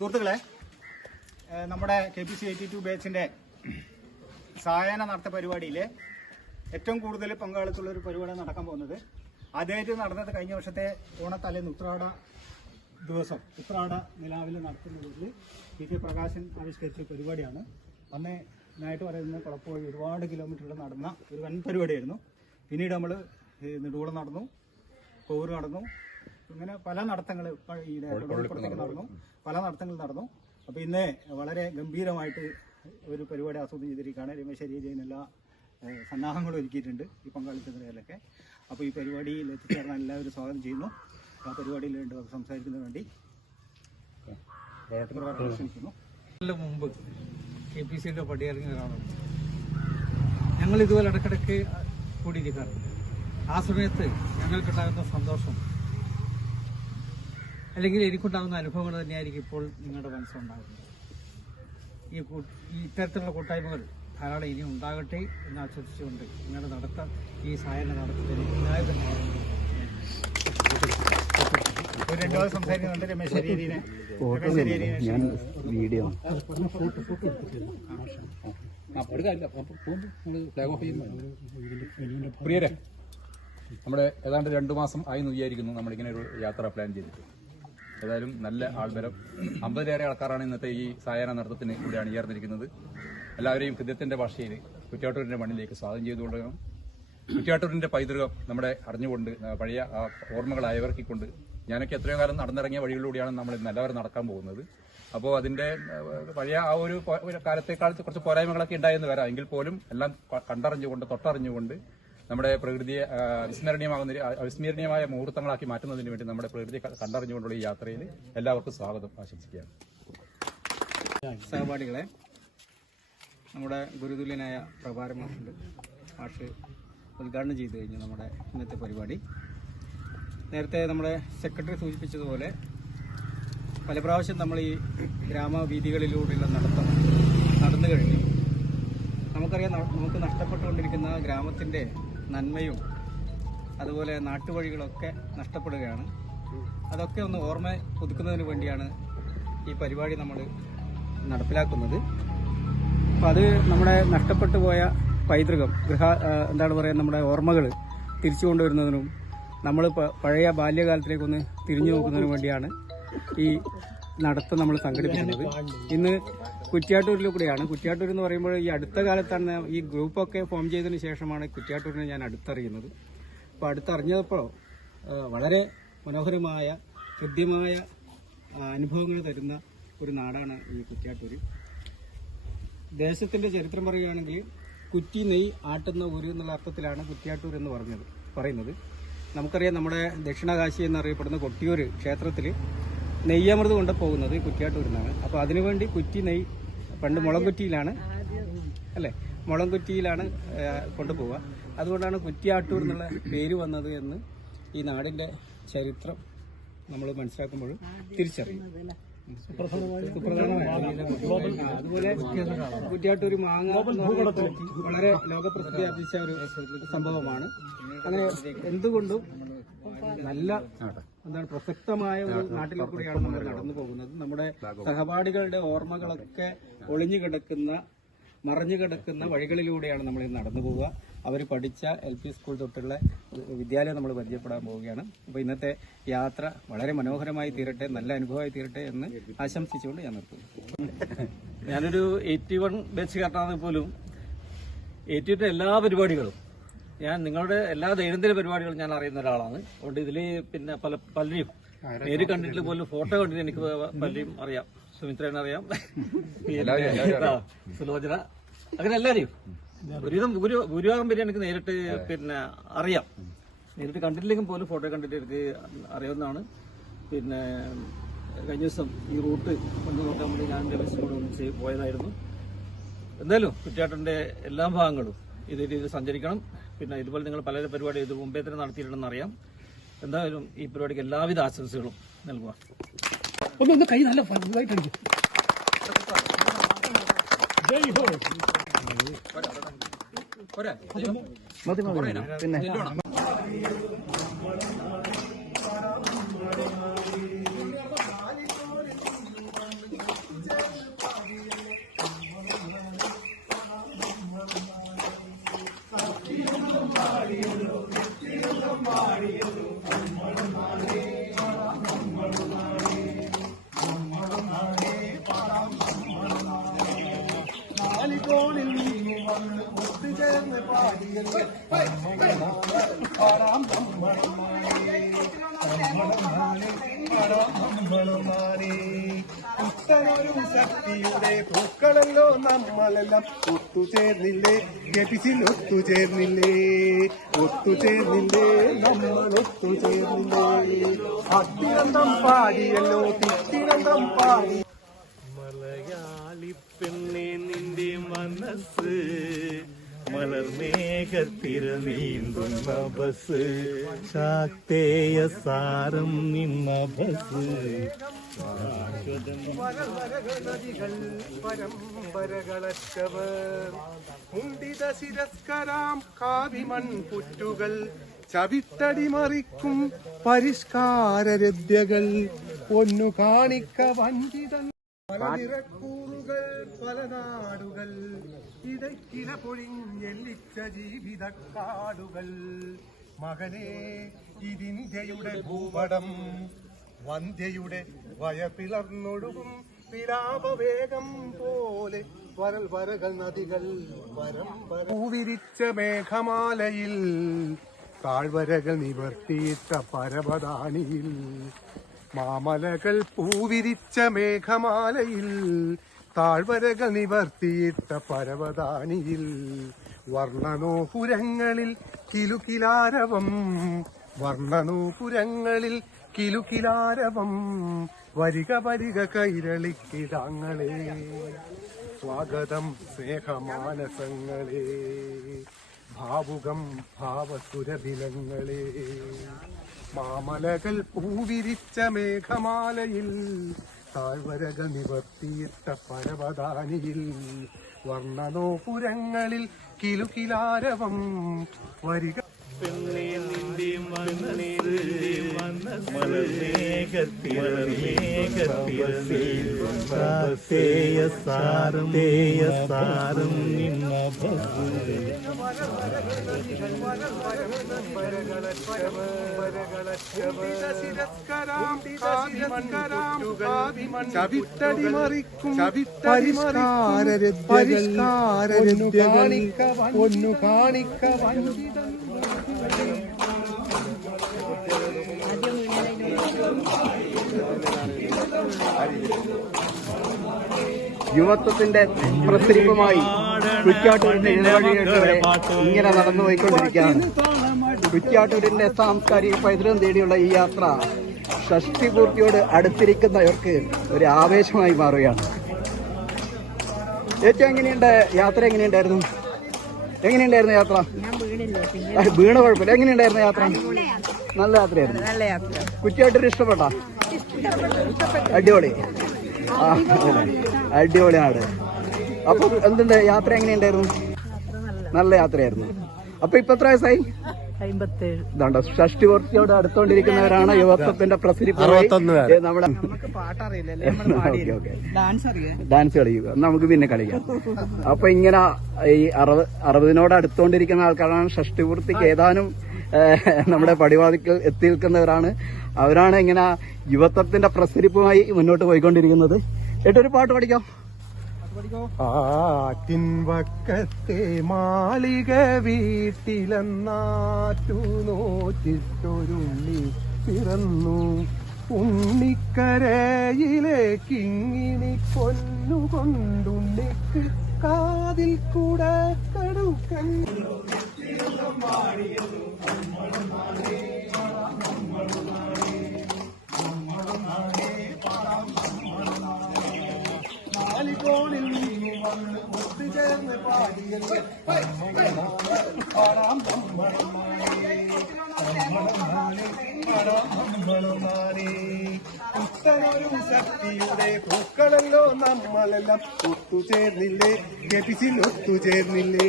സുഹൃത്തുക്കളെ നമ്മുടെ K P C eighty two ബാച്ചിന്റെ സായന നടത്ത പരിപാടിയിൽ ഏറ്റവും കൂടുതൽ പങ്കാളിത്തമുള്ള ഒരു പരിപാടി നടക്കാൻ പോകുന്നത്. ആദ്യമായിട്ട് നടന്നത് കഴിഞ്ഞ വർഷത്തെ ഓണത്തലേന്ന് ഉത്രാട ദിവസം ഉത്രാട നിലാവിൽ നടത്തുന്നതിൽ പി കെ പ്രകാശൻ ആവിഷ്കരിച്ച പരിപാടിയാണ്. അന്ന് നായിട്ട് പറയുന്ന കുളപ്പോഴി ഒരുപാട് കിലോമീറ്ററുകൾ നടന്ന ഒരു വൻ പരിപാടിയായിരുന്നു. പിന്നീട് നമ്മൾ നെടുകുളം നടന്നു കോവൂർ നടന്നു അങ്ങനെ പല നടത്തങ്ങൾ നടന്നു. പല നടത്തങ്ങൾ നടന്നു. അപ്പോൾ ഇന്ന് വളരെ ഗംഭീരമായിട്ട് ഒരു പരിപാടി ആസ്വദിച്ച് ചെയ്തിരിക്കുകയാണ്. രമേശ് ജയൻ എല്ലാ സന്നാഹങ്ങളും ഒരുക്കിയിട്ടുണ്ട് ഈ പങ്കാളിത്തങ്ങളിലൊക്കെ അപ്പോൾ ഈ പരിപാടിയിൽ എത്തിച്ചേർന്ന എല്ലാവരും സ്വാഗതം ചെയ്യുന്നു. ആ പരിപാടിയിൽ രണ്ട് വാക്ക് സംസാരിക്കുന്നതിന് വേണ്ടി ക്ഷണിക്കുന്നു. മുമ്പ് കെ പി സിയുടെ പടിയിറങ്ങിയ ഒരാളാണ് ഞങ്ങൾ ഇതുപോലെ ഇടക്കിടക്ക് കൂടിയിരിക്കാറുണ്ട്. ആ സമയത്ത് ഞങ്ങൾക്കുണ്ടാകുന്ന സന്തോഷം അല്ലെങ്കിൽ എനിക്കുണ്ടാകുന്ന അനുഭവങ്ങൾ തന്നെയായിരിക്കും ഇപ്പോൾ നിങ്ങളുടെ മനസ്സിലുണ്ടാകുന്നത്. ഈ ഈ ഇത്തരത്തിലുള്ള കൂട്ടായ്മകൾ ധാരാളം ഇനി ഉണ്ടാകട്ടെ എന്ന് ആശ്വസിച്ചുകൊണ്ട് നിങ്ങളുടെ നടത്ത ഈ സഹായം നടത്തുന്നതിന് എല്ലാവരും സംസാരിക്കുന്നുണ്ട് രമേശ് ശരീരിനെ ശരീരിനെ വീഡിയോ പ്രിയരെ നമ്മുടെ ഏതാണ്ട് രണ്ടു മാസം ആയി എന്ന് വിചാരിക്കുന്നു നമ്മളിങ്ങനെ ഒരു യാത്ര പ്ലാൻ ചെയ്തിട്ട്. ഏതായാലും നല്ല ആൾബലം അമ്പതിലേറെ ആൾക്കാരാണ് ഇന്നത്തെ ഈ സായാഹ്ന നൃത്തത്തിന് ഇവിടെ അണിചേർന്നിരിക്കുന്നത്. എല്ലാവരെയും ഹൃദയത്തിന്റെ ഭാഷയിൽ കുറ്റ്യാട്ടൂരിന്റെ മണ്ണിലേക്ക് സ്വാഗതം ചെയ്തുകൊണ്ടിരിക്കണം കുറ്റ്യാട്ടൂരിന്റെ പൈതൃകം നമ്മുടെ അറിഞ്ഞുകൊണ്ട് പഴയ ഓർമ്മകൾ അയവർക്കിക്കൊണ്ട് ഞാനൊക്കെ എത്രയോ കാലം നടന്നിറങ്ങിയ വഴികളിലൂടെയാണ് നമ്മൾ ഇന്ന് എല്ലാവരും നടക്കാൻ പോകുന്നത്. അപ്പോൾ അതിന്റെ പഴയ ആ ഒരു കാലത്തേക്കാൾ കുറച്ച് പോരായ്മകളൊക്കെ ഉണ്ടായെന്ന് വരാം എങ്കിൽ പോലും എല്ലാം കണ്ടറിഞ്ഞുകൊണ്ട് തൊട്ടറിഞ്ഞുകൊണ്ട് നമ്മുടെ പ്രകൃതിയെ അവിസ്മരണീയമാകുന്ന അവിസ്മരണീയമായ മുഹൂർത്തങ്ങളാക്കി മാറ്റുന്നതിന് വേണ്ടി നമ്മുടെ പ്രകൃതി കണ്ടറിഞ്ഞുകൊണ്ടുള്ള ഈ യാത്രയിൽ എല്ലാവർക്കും സ്വാഗതം ആശംസിക്കുകയാണ്. സഹപാഠികളെ നമ്മുടെ ഗുരുതുല്യനായ പ്രഭാരം ഭാഷ ഉദ്ഘാടനം ചെയ്തു കഴിഞ്ഞു നമ്മുടെ ഇന്നത്തെ പരിപാടി. നേരത്തെ നമ്മുടെ സെക്രട്ടറി സൂചിപ്പിച്ചതുപോലെ പല പ്രാവശ്യം നമ്മൾ ഈ ഗ്രാമവീഥികളിലൂടെയുള്ള നടത്തം നടന്നു കഴിഞ്ഞു. നമുക്കറിയാം നമുക്ക് നഷ്ടപ്പെട്ടുകൊണ്ടിരിക്കുന്ന ഗ്രാമത്തിന്റെ നന്മയും അതുപോലെ നാട്ടുവഴികളൊക്കെ നഷ്ടപ്പെടുകയാണ്. അതൊക്കെ ഒന്ന് ഓർമ്മ പുതുക്കുന്നതിന് വേണ്ടിയാണ് ഈ പരിപാടി നമ്മൾ നടപ്പിലാക്കുന്നത്. അപ്പം അത് നമ്മുടെ നഷ്ടപ്പെട്ടു പോയ പൈതൃകം ഗൃഹ എന്താണ് പറയുക നമ്മുടെ ഓർമ്മകൾ തിരിച്ചു കൊണ്ടുവരുന്നതിനും നമ്മൾ പഴയ ബാല്യകാലത്തിലേക്കൊന്ന് തിരിഞ്ഞു നോക്കുന്നതിനും വേണ്ടിയാണ് ഈ നടത്തം നമ്മൾ സംഘടിപ്പിക്കുന്നത്. ഇന്ന് കുറ്റ്യാട്ടൂരിൽ കൂടെയാണ്. കുറ്റ്യാട്ടൂർ എന്ന് പറയുമ്പോൾ ഈ അടുത്ത കാലത്താണ് ഈ ഗ്രൂപ്പൊക്കെ ഫോം ചെയ്തതിന് ശേഷമാണ് കുറ്റ്യാട്ടൂരിനെ ഞാൻ അടുത്തറിയുന്നത്. അപ്പോൾ അടുത്തറിഞ്ഞപ്പോൾ വളരെ മനോഹരമായ ഹൃദ്യമായ അനുഭവങ്ങൾ തരുന്ന ഒരു നാടാണ് ഈ കുറ്റ്യാട്ടൂർ ദേശത്തിന്റെ ചരിത്രം പറയുകയാണെങ്കിൽ കുറ്റി നെയ് ആട്ടുന്ന ഊര് എന്നുള്ള അർത്ഥത്തിലാണ് കുറ്റ്യാട്ടൂർ എന്ന് പറഞ്ഞത് പറയുന്നത്. നമുക്കറിയാം നമ്മുടെ ദക്ഷിണകാശി എന്നറിയപ്പെടുന്ന കൊട്ടിയൂർ ക്ഷേത്രത്തിൽ നെയ്യമൃത് കൊണ്ട് പോകുന്നത് കുറ്റ്യാട്ടൂരിൽ നിന്നാണ് അപ്പോൾ അതിനുവേണ്ടി കുറ്റി നെയ് പണ്ട് മുളംകുറ്റിയിലാണ്. അല്ലേ? മുളംകുറ്റിയിലാണ് കൊണ്ടുപോവുക അതുകൊണ്ടാണ് കുറ്റിയാട്ടൂർ എന്നുള്ള പേര് വന്നത് എന്ന് ഈ നാടിന്റെ ചരിത്രം നമ്മൾ മനസ്സിലാക്കുമ്പോൾ തിരിച്ചറിയും. അതുപോലെ കുറ്റിയാട്ടൂർ മാങ്ങ വളരെ ലോകപ്രസിദ്ധി ആർജിച്ച ഒരു സംഭവമാണ്. അങ്ങനെ എന്തുകൊണ്ടും നല്ല എന്താണ് പ്രസക്തമായ ഒരു നാട്ടിലെ കൂടിയാണ് നമ്മൾ നടന്നു പോകുന്നത്. നമ്മുടെ സഹപാഠികളുടെ ഓർമ്മകളൊക്കെ ഒളിഞ്ഞു കിടക്കുന്ന മറഞ്ഞു കിടക്കുന്ന വഴികളിലൂടെയാണ് നമ്മൾ ഇന്ന് നടന്നു പോവുക. അവർ പഠിച്ച എൽ പി സ്കൂൾ തൊട്ടുള്ള വിദ്യാലയം നമ്മൾ പരിചയപ്പെടാൻ പോവുകയാണ്. അപ്പോൾ ഇന്നത്തെ യാത്ര വളരെ മനോഹരമായി തീരട്ടെ നല്ല അനുഭവമായി തീരട്ടെ എന്ന് ആശംസിച്ചുകൊണ്ട് ഞാൻ നിർത്തുന്നു. ഞാനൊരു എയ്റ്റി വൺ ബാച്ചുകാരനാണെങ്കിൽ പോലും എയ്റ്റി എല്ലാ പരിപാടികളും ഞാൻ നിങ്ങളുടെ എല്ലാ ദൈനംദിന പരിപാടികളും ഞാൻ അറിയുന്ന ഒരാളാണ്. അതുകൊണ്ട് ഇതിൽ പിന്നെ പല പലരെയും പേര് കണ്ടിട്ട് പോലും ഫോട്ടോ കണ്ടിട്ട് എനിക്ക് പലരും പലരെയും അറിയാം. സുമിത്രേനെ അറിയാം. സുലോചന. അങ്ങനെ എല്ലാവരെയും. ഗുരുവിധം ഗുരു പേര് എനിക്ക് നേരിട്ട് പിന്നെ അറിയാം. നേരിട്ട് കണ്ടിട്ടില്ലെങ്കിൽ പോലും ഫോട്ടോ കണ്ടിട്ട് എനിക്ക് അറിയാവുന്നതാണ്. പിന്നെ കഴിഞ്ഞ ദിവസം ഈ റൂട്ട് കൊണ്ട് നോക്കാൻ വേണ്ടി ഞാൻ രമേശിനോട് ഒന്നിച്ച് പോയതായിരുന്നു. എന്തായാലും കുറ്റാട്ടന്റെ എല്ലാ ഭാഗങ്ങളും ഇതേ രീതിയിൽ സഞ്ചരിക്കണം. പിന്നെ ഇതുപോലെ നിങ്ങൾ പല പരിപാടി ഇത് മുമ്പേ തന്നെ നടത്തിയിട്ടുണ്ടെന്ന് അറിയാം. എന്തായാലും ഈ പരിപാടിക്ക് എല്ലാവിധ ആശംസകളും നൽകുക ഒന്ന് കൈ നല്ല ഫലമായിട്ടുണ്ട് പിന്നെ. പുത്തനൊരു ശക്തിയുടെ പൂക്കളല്ലോ നമ്മളെല്ലാം ഒത്തുചേർന്നില്ലേ? ഗപിസിൽ ഒത്തുചേർന്നില്ലേ? ഒത്തുചേർന്നില്ലേ? നമ്മൾ ഒത്തുചേർന്നില്ലേ? അത്തിരന്തം പാടിയല്ലോ തിത്തിരന്തം പാടി. മലയാളി നിന്റെ മനസ്സ് മലർമേഘത്തിര നീന്തുന്ന ബസ്. ശാക്തേയ സാരം നിന്ന ബസ്. നദികൾ പരമ്പരകളറ്റവർ മുണ്ടിത ശിരസ്കരാം കാവിമൺ പുറ്റുകൾ ചവിട്ടടി മറിക്കും പരിഷ്കാരരദ്യകൾ. ഒന്നു കാണിക്ക വഞ്ചിതൻ പല പല നാടുകൾ. ഇടയ്ക്കിട പൊഴിഞ്ഞെല്ലിച്ച ജീവിതക്കാടുകൾ. മകനെ ഇതിന്ത്യയുടെ ഭൂപടം വന്ധ്യയുടെ വയപിളർന്നൊഴുകും പിലാപവേഗം പോലെ വരൽ വരകൾ നദികൾ പരമ്പര പൂവിരിച്ച മേഘമാലയിൽ താഴ്വരകൾ നിവർത്തിയിട്ട പരവതാനിയിൽ മാമലകൾ പൂവിരിച്ച മേഘമാലയിൽ താഴ്വരകൾ നിവർത്തിയിട്ട പരവതാനിയിൽ വർണനോപുരങ്ങളിൽ കിലുകിലാരവം വർണനോപുരങ്ങളിൽ കിലുകിലാരവം വരിക വരിക കൈരളിക്കിടാങ്ങളെ സ്വാഗതം സ്നേഹമാനസങ്ങളെ ഭാവുകം ഭാവസുരഭിലങ്ങളെ. മാമലകൾ പൂവിരിച്ച മേഘമാലയിൽ താഴ്വരക നിവർത്തിയിട്ട പരവതാനിയിൽ വർണനോപുരങ്ങളിൽ കിലുകിലാരവം വരിക പെണ്ണെ നിന്റെ മനസ്സ് സാരം നിന്ന ചവിട്ടടി മറിക്കും. പരിഷ്കാരരദ്യകൾ ഒന്നു കാണിക്ക വഞ്ചിതൻ യുവത്വത്തിന്റെ പ്രസരിപ്പുമായി കുറ്റാട്ടൂരിന്റെ ഇടവഴികളിലൂടെ ഇങ്ങനെ നടന്നു പോയിക്കൊണ്ടിരിക്കുകയാണ് കുറ്റാട്ടൂരിന്റെ സാംസ്കാരിക പൈതൃകം തേടിയുള്ള ഈ യാത്ര ഷഷ്ടിപൂർത്തിയോട് അടുത്തിരിക്കുന്നവർക്ക് ഒരു ആവേശമായി മാറുകയാണ്. ഏറ്റവും എങ്ങനെയുണ്ട്? യാത്ര എങ്ങനെയുണ്ടായിരുന്നു? എങ്ങനെയുണ്ടായിരുന്നു യാത്ര? വീണ കുഴപ്പമില്ല. എങ്ങനെയുണ്ടായിരുന്നു യാത്ര? നല്ല യാത്രയായിരുന്നു. കുറ്റിയായിട്ടൊരു ഇഷ്ടപ്പെട്ടോ. അടിപൊളി. അടിപൊളിയാണ്. അപ്പൊ എന്തുണ്ട്? യാത്ര എങ്ങനെയുണ്ടായിരുന്നു നല്ല യാത്രയായിരുന്നു. അപ്പൊ ഇപ്പൊ എത്ര വയസ്സായി? ഇതാണ്ടോ ഷഷ്ടി പൂർത്തിയോട് അടുത്തോണ്ടിരിക്കുന്നവരാണ് യുവത്വത്തിന്റെ പ്രസരിപ്പുമായി ഏ, നമ്മുടെ ഡാൻസ് അറിയാം? ഡാൻസ് കളിക്കുക നമുക്ക് പിന്നെ കളിക്കാം. അപ്പൊ ഇങ്ങനെ ഈ അറുപത് അറുപതിനോട് അടുത്തോണ്ടിരിക്കുന്ന ആൾക്കാരാണ് ഷഷ്ടിപൂർത്തിക്ക് ഏതാനും നമ്മുടെ പടിവാതിക്കൽ എത്തി നിൽക്കുന്നവരാണ് അവരാണ് ഇങ്ങനെ യുവത്വത്തിന്റെ പ്രസരിപ്പുമായി മുന്നോട്ട് പോയിക്കൊണ്ടിരിക്കുന്നത്. ഏട്ടൊരു പാട്ട് പഠിക്കാം? ആറ്റിൻവക്കത്തെ മാളിക വീട്ടിലെന്നാറ്റു നോറ്റിട്ടൊരുണ്ണി പിറന്നു. ഉണ്ണിക്കരയിലേക്കിങ്ങിണി കൊല്ലുകൊണ്ടുണ്ണിക്ക് കാതിൽ കൂടെ കടുക്കൻ ശക്തിയുടെ പൂക്കളല്ലോ നമ്മളെല്ലാം ഒത്തുചേർന്നില്ലേ? ഗപിസിൽ ഒത്തുചേർന്നില്ലേ?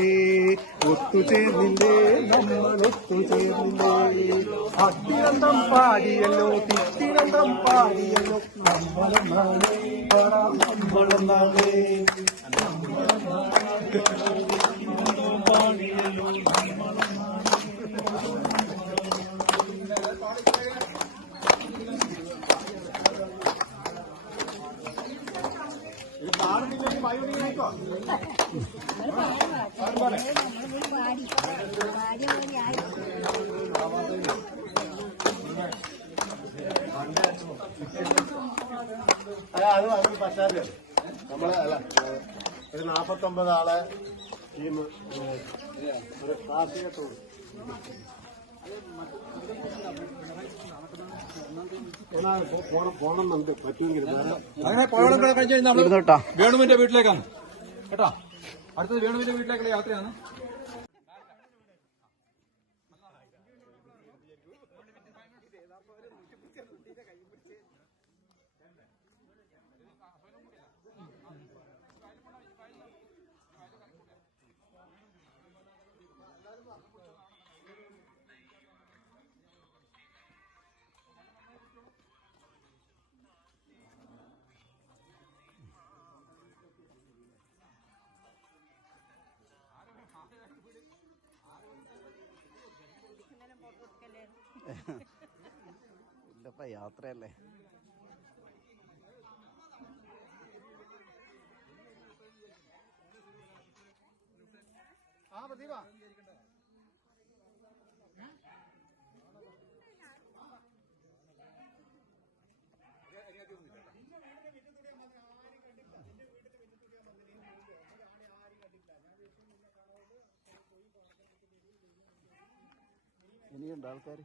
ഒത്തുചേർന്നില്ലേ? നമ്മൾ ഒത്തുചേർന്നില്ലേ? അത്തിരന്തം പാടിയല്ലോ തിത്തിരന്തം പാടിയല്ലോ. നമ്മളെന്നാണ്? നാളെ പാടാം അത് അത് പശ്ചാത്തലം. നമ്മളെ അല്ല ഒരു നാപ്പത്തൊമ്പത് ആളെ ടീം ഒരു കാർഷിക ടൂർ പോണം പോണം നമുക്ക്. പറ്റുമെങ്കിൽ വേറെ അങ്ങനെ പോയോളം കൂടെ കഴിഞ്ഞാൽ നമ്മൾ ഇരുന്നോട്ടാ വീട്ടിലേക്കാണ്. കേട്ടോ. അടുത്തത് വേണുവിന്റെ വീട്ടിലേക്കുള്ള യാത്രയാണ്. ഇല്ലപ്പ യാത്രയല്ലേ? ആ പ്രദീപ ഇനിയുണ്ട് ആൾക്കാർ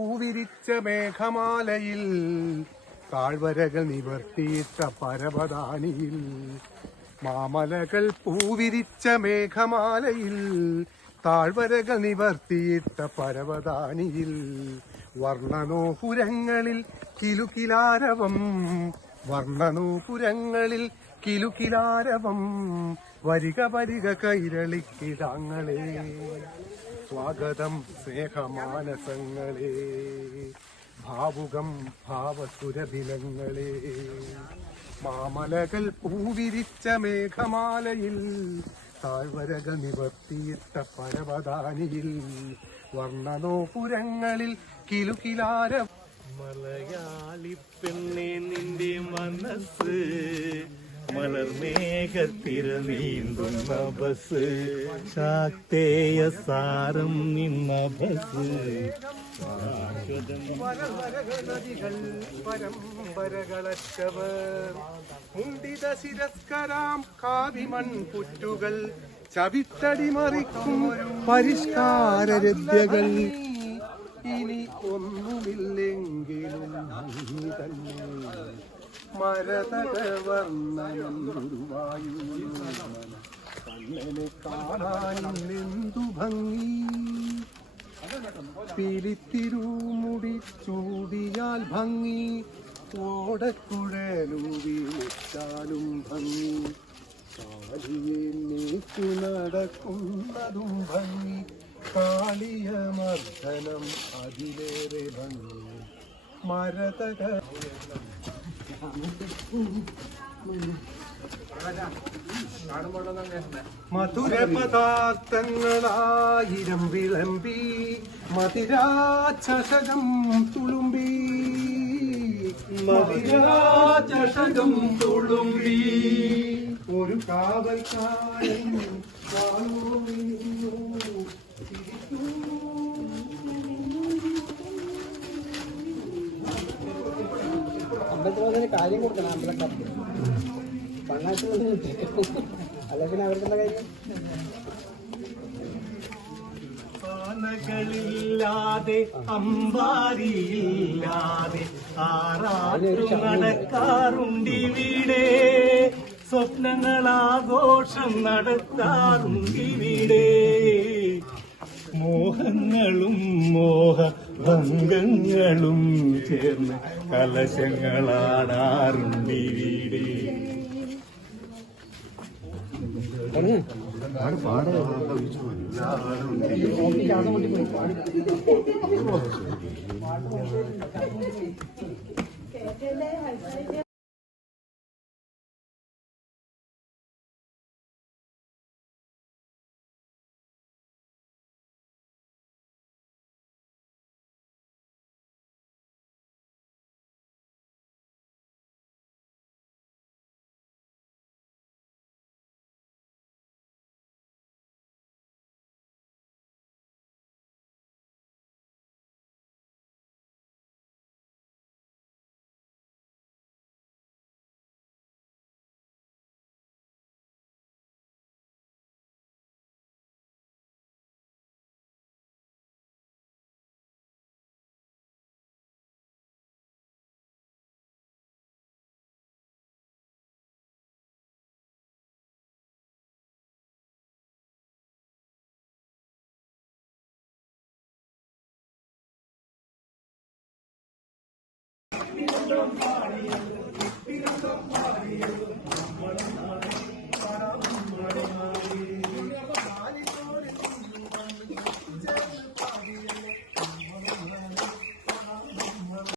പൂവിരിച്ച മേഘമാലയിൽ താഴ്വരകൾ നിവർത്തിയിട്ട പരവതാനിയിൽ മാമലകൾ പൂവിരിച്ച മേഘമാലയിൽ താഴ്വരകൾ നിവർത്തിയിട്ട പരവതാനിയിൽ വർണനോപുരങ്ങളിൽ കിലുകിലാരവം വർണനോപുരങ്ങളിൽ കിലുകിലാരവം വരിക വരിക കൈരളിക്കിടാങ്ങളെ. സ്വാഗതം സ്നേഹമാനസങ്ങളെ ഭാവുകം ഭാവസുരഭിലങ്ങളെ. മാമലകൾ പൂവിരിച്ച മേഘമാലയിൽ താഴ്വരകൾ നിവർത്തിയിട്ട പരവതാനിയിൽ വർണനോപുരങ്ങളിൽ കിലുകിലാരം മലയാളി പെണ്ണെ നിന്റെ മനസ്സ് മലർമേഘത്തിര നീന്തുന്ന ബസ് ശാക്തേയ സാരം നിന്ന ബസ് മുണ്ടിത ശിരസ്കരാം കാവിമൺ പുറ്റുകൾ. ഇനി ഒന്നുമില്ലെങ്കിലും തന്നെ. മരതക വർണനം കണ്ണനെ കാണാനെന്തു ഭംഗി പിലിത്തിരുമുടി ചൂടിയാൽ ഭംഗി ഓടക്കുഴലൂവിച്ചാലും ഭംഗി. കാളിയെ നടക്കുന്നതും ഭംഗി കാളിയ മർദ്ദനം അതിലേറെ ഭംഗി. മരതക മധുര പദാർത്ഥങ്ങളായിരം വിളമ്പി മതിരാചകം തുളുമ്പി. മതിരാചകം തുളുമ്പി. ഒരു കാവൽക്കാരൻ വാങ്ങുന്നു. കാര്യം കൊടുക്കണം അമ്പലക്കാർക്ക് പണ്ണാട്ടിൽ അല്ല പിന്നെ അവർക്കെന്താ കാര്യം? ആനകളില്ലാതെ അമ്പാരിയില്ലാതെ ആറാട്ടു നടക്കാറുണ്ടിവിടെ സ്വപ്നങ്ങളാഘോഷം നടത്താറുണ്ടിവിടെ മോഹങ്ങളും മോഹ ഭംഗങ്ങളും ചേർന്ന് കലശങ്ങളാടാറുണ്ടിവിടെ ും